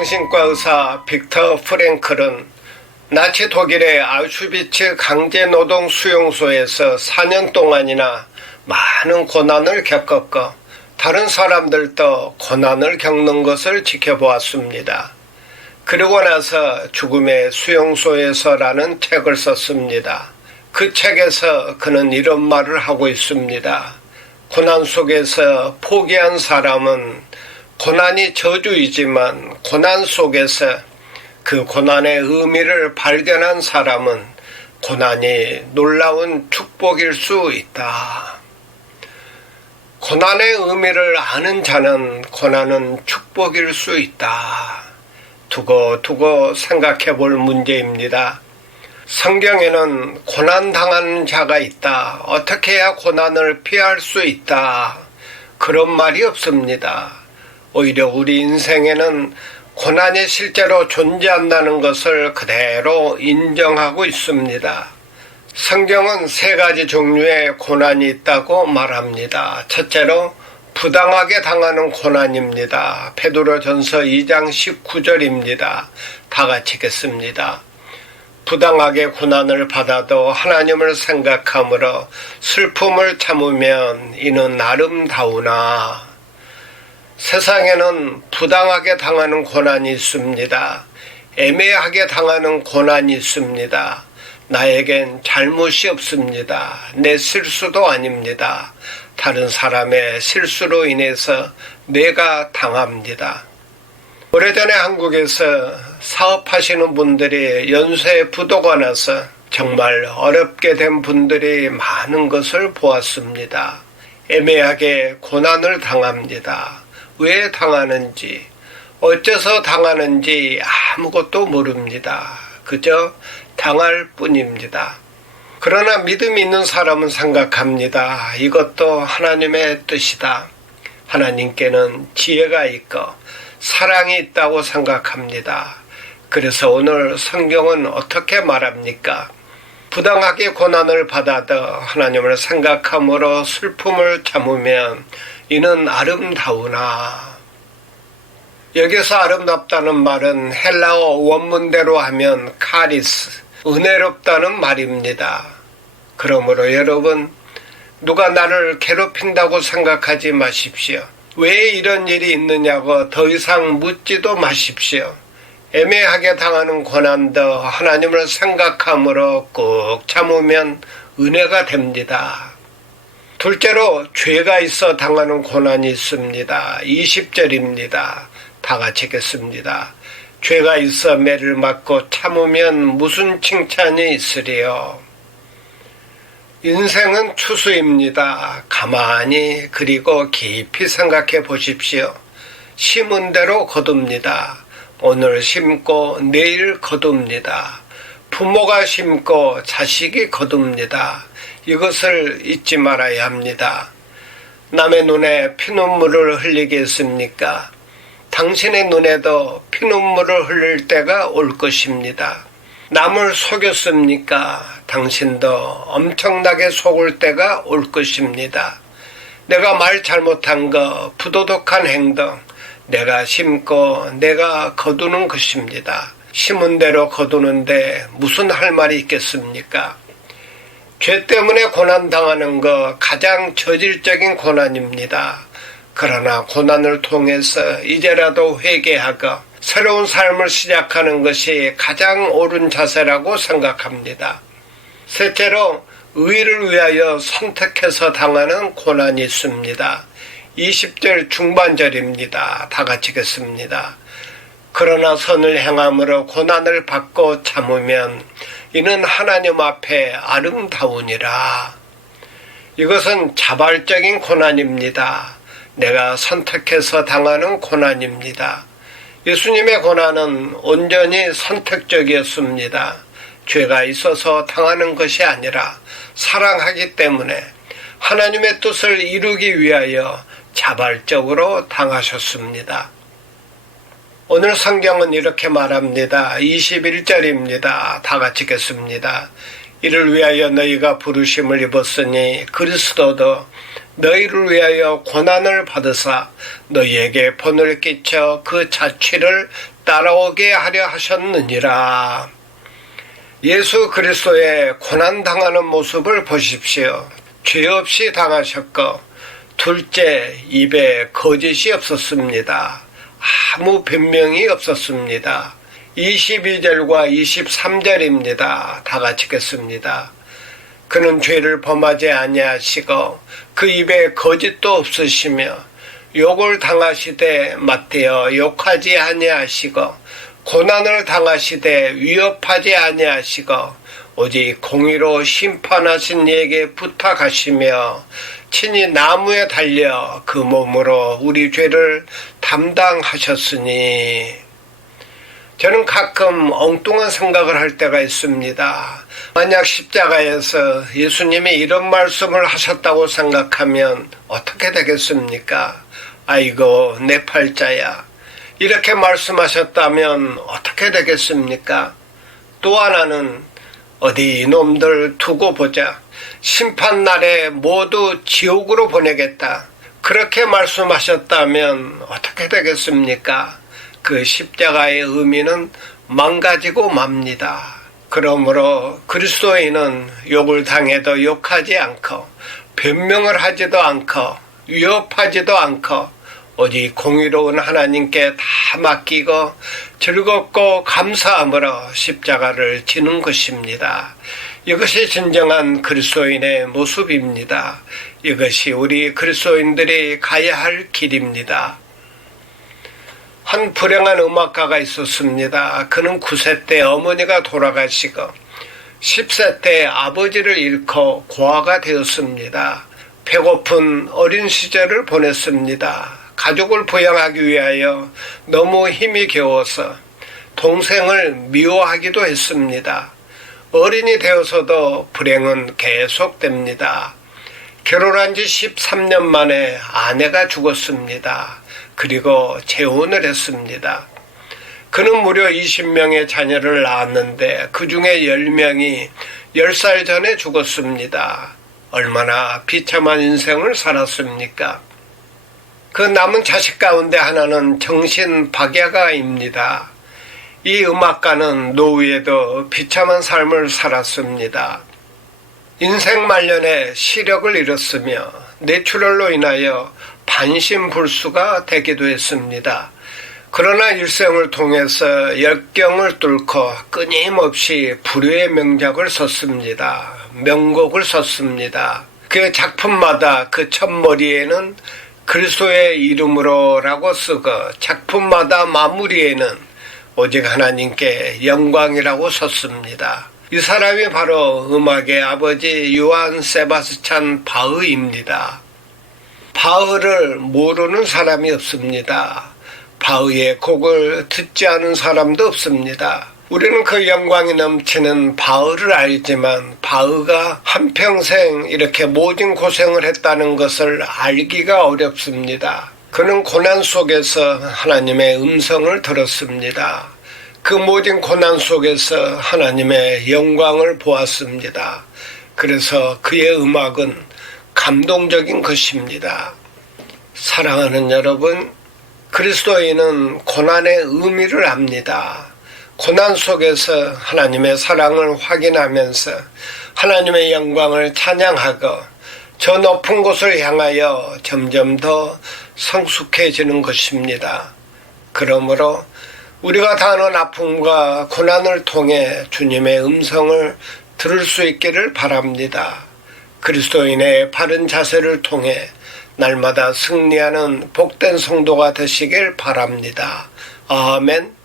정신과 의사 빅터 프랭클은 나치 독일의 아우슈비츠 강제노동 수용소에서 4년 동안이나 많은 고난을 겪었고 다른 사람들도 고난을 겪는 것을 지켜보았습니다. 그러고 나서 죽음의 수용소에서라는 책을 썼습니다. 그 책에서 그는 이런 말을 하고 있습니다. 고난 속에서 포기한 사람은 고난이 저주이지만 고난 속에서 그 고난의 의미를 발견한 사람은 고난이 놀라운 축복일 수 있다. 고난의 의미를 아는 자는 고난은 축복일 수 있다. 두고 생각해 볼 문제입니다. 성경에는 고난당하는 자가 있다. 어떻게 해야 고난을 피할 수 있다. 그런 말이 없습니다. 오히려 우리 인생에는 고난이 실제로 존재한다는 것을 그대로 인정하고 있습니다. 성경은 3가지 종류의 고난이 있다고 말합니다. 첫째로 부당하게 당하는 고난입니다. 베드로전서 2장 19절입니다. 다 같이 읽겠습니다. 부당하게 고난을 받아도 하나님을 생각함으로 슬픔을 참으면 이는 아름다우나. 세상에는 부당하게 당하는 고난이 있습니다. 애매하게 당하는 고난이 있습니다. 나에겐 잘못이 없습니다. 내 실수도 아닙니다. 다른 사람의 실수로 인해서 내가 당합니다. 오래전에 한국에서 사업하시는 분들이 연쇄 부도가 나서 정말 어렵게 된 분들이 많은 것을 보았습니다. 애매하게 고난을 당합니다. 왜 당하는지, 어째서 당하는지 아무것도 모릅니다. 그저 당할 뿐입니다. 그러나 믿음이 있는 사람은 생각합니다. 이것도 하나님의 뜻이다. 하나님께는 지혜가 있고 사랑이 있다고 생각합니다. 그래서 오늘 성경은 어떻게 말합니까? 부당하게 고난을 받아도 하나님을 생각함으로 슬픔을 참으면 이는 아름다우나. 여기서 아름답다는 말은 헬라어 원문대로 하면 카리스, 은혜롭다는 말입니다. 그러므로 여러분, 누가 나를 괴롭힌다고 생각하지 마십시오. 왜 이런 일이 있느냐고 더 이상 묻지도 마십시오. 애매하게 당하는 고난도 하나님을 생각함으로 꾹 참으면 은혜가 됩니다. 둘째로 죄가 있어 당하는 고난이 있습니다. 20절입니다. 다 같이 읽겠습니다. 죄가 있어 매를 맞고 참으면 무슨 칭찬이 있으리요. 인생은 추수입니다. 가만히 그리고 깊이 생각해 보십시오. 심은 대로 거둡니다. 오늘 심고 내일 거둡니다. 부모가 심고 자식이 거둡니다. 이것을 잊지 말아야 합니다. 남의 눈에 피눈물을 흘리겠습니까? 당신의 눈에도 피눈물을 흘릴 때가 올 것입니다. 남을 속였습니까? 당신도 엄청나게 속을 때가 올 것입니다. 내가 말 잘못한 거, 부도덕한 행동, 내가 심고 내가 거두는 것입니다. 심은 대로 거두는데 무슨 할 말이 있겠습니까? 죄 때문에 고난당하는 거 가장 저질적인 고난입니다. 그러나 고난을 통해서 이제라도 회개하고 새로운 삶을 시작하는 것이 가장 옳은 자세라고 생각합니다. 셋째로 의를 위하여 선택해서 당하는 고난이 있습니다. 20절 중반절입니다. 다 같이 읽겠습니다. 그러나 선을 행함으로 고난을 받고 참으면 이는 하나님 앞에 아름다우니라. 이것은 자발적인 고난입니다. 내가 선택해서 당하는 고난입니다. 예수님의 고난은 온전히 선택적이었습니다. 죄가 있어서 당하는 것이 아니라 사랑하기 때문에 하나님의 뜻을 이루기 위하여 자발적으로 당하셨습니다. 오늘 성경은 이렇게 말합니다. 21절입니다. 다 같이 읽겠습니다. 이를 위하여 너희가 부르심을 입었으니 그리스도도 너희를 위하여 고난을 받으사 너희에게 본을 끼쳐 그 자취를 따라오게 하려 하셨느니라. 예수 그리스도의 고난당하는 모습을 보십시오. 죄 없이 당하셨고 둘째, 입에 거짓이 없었습니다. 아무 변명이 없었습니다. 22절과 23절입니다. 다 같이 읽겠습니다. 그는 죄를 범하지 아니하시고 그 입에 거짓도 없으시며 욕을 당하시되 맞대어 욕하지 아니하시고 고난을 당하시되 위협하지 아니하시고 오직 공의로 심판하신 이에게 부탁하시며 친히 나무에 달려 그 몸으로 우리 죄를 담당하셨으니. 저는 가끔 엉뚱한 생각을 할 때가 있습니다. 만약 십자가에서 예수님이 이런 말씀을 하셨다고 생각하면 어떻게 되겠습니까? 아이고 내 팔자야. 이렇게 말씀하셨다면 어떻게 되겠습니까? 또 하나는 어디 이놈들 두고 보자. 심판날에 모두 지옥으로 보내겠다. 그렇게 말씀하셨다면 어떻게 되겠습니까? 그 십자가의 의미는 망가지고 맙니다. 그러므로 그리스도인은 욕을 당해도 욕하지 않고 변명을 하지도 않고 위협하지도 않고 오직 공의로운 하나님께 다 맡기고 즐겁고 감사함으로 십자가를 지는 것입니다. 이것이 진정한 그리스도인의 모습입니다. 이것이 우리 그리스도인들이 가야 할 길입니다. 한 불행한 음악가가 있었습니다. 그는 9세 때 어머니가 돌아가시고 10세 때 아버지를 잃고 고아가 되었습니다. 배고픈 어린 시절을 보냈습니다. 가족을 부양하기 위하여 너무 힘이 겨워서 동생을 미워하기도 했습니다. 어린이 되어서도 불행은 계속됩니다. 결혼한 지 13년 만에 아내가 죽었습니다. 그리고 재혼을 했습니다. 그는 무려 20명의 자녀를 낳았는데 그 중에 10명이 10살 전에 죽었습니다. 얼마나 비참한 인생을 살았습니까? 그 남은 자식 가운데 하나는 정신박약아입니다. 이 음악가는 노후에도 비참한 삶을 살았습니다. 인생 말년에 시력을 잃었으며 뇌출혈로 인하여 반신불수가 되기도 했습니다. 그러나 일생을 통해서 역경을 뚫고 끊임없이 불후의 명작을 썼습니다. 명곡을 썼습니다. 그 작품마다 그 첫머리에는 그리스도의 이름으로라고 쓰고 작품마다 마무리에는 오직 하나님께 영광이라고 썼습니다. 이 사람이 바로 음악의 아버지 요한 세바스찬 바흐입니다. 바흐를 모르는 사람이 없습니다. 바흐의 곡을 듣지 않은 사람도 없습니다. 우리는 그 영광이 넘치는 바흐를 알지만 바흐가 한평생 이렇게 모진 고생을 했다는 것을 알기가 어렵습니다. 그는 고난 속에서 하나님의 음성을 들었습니다. 그 모진 고난 속에서 하나님의 영광을 보았습니다. 그래서 그의 음악은 감동적인 것입니다. 사랑하는 여러분, 그리스도인은 고난의 의미를 압니다. 고난 속에서 하나님의 사랑을 확인하면서 하나님의 영광을 찬양하고 저 높은 곳을 향하여 점점 더 성숙해지는 것입니다. 그러므로 우리가 당하는 아픔과 고난을 통해 주님의 음성을 들을 수 있기를 바랍니다. 그리스도인의 바른 자세를 통해 날마다 승리하는 복된 성도가 되시길 바랍니다. 아멘.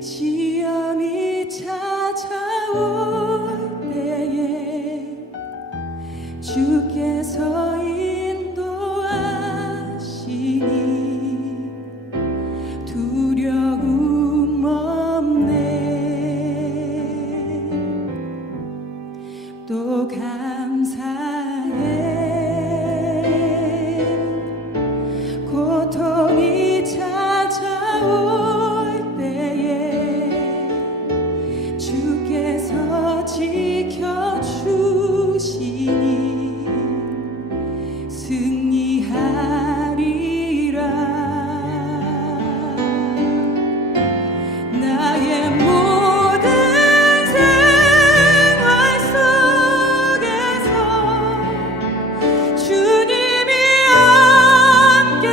시험이 찾아올 때에 주께서 인도하시니 두려움 없네. 또 감사해. 고통이 찾아올 주께서 지켜주시니 승리하리라. 나의 모든 생활 속에서 주님이 함께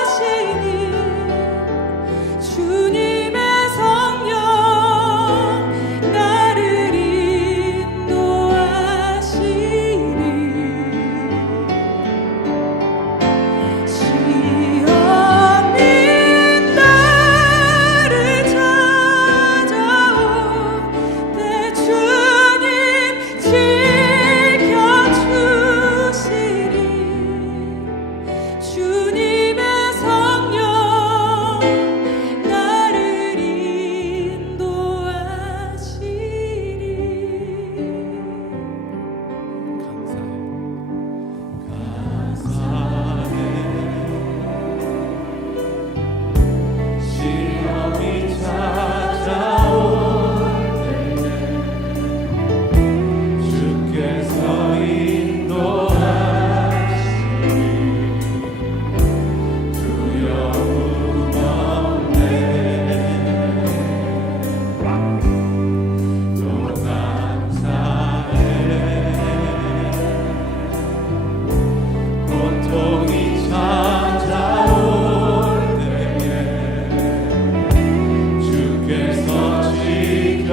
하시니 주님의 성령 나를 인도하시니 시험이 나를 찾아올 때 주님 지켜주시리. 주님의 성령 나를 인도하시리. 시험이 찾아올 때에 주께서 인도하시니 두려움 없네. 또 감사해. 고통이 찾아올 때에 주께서 지켜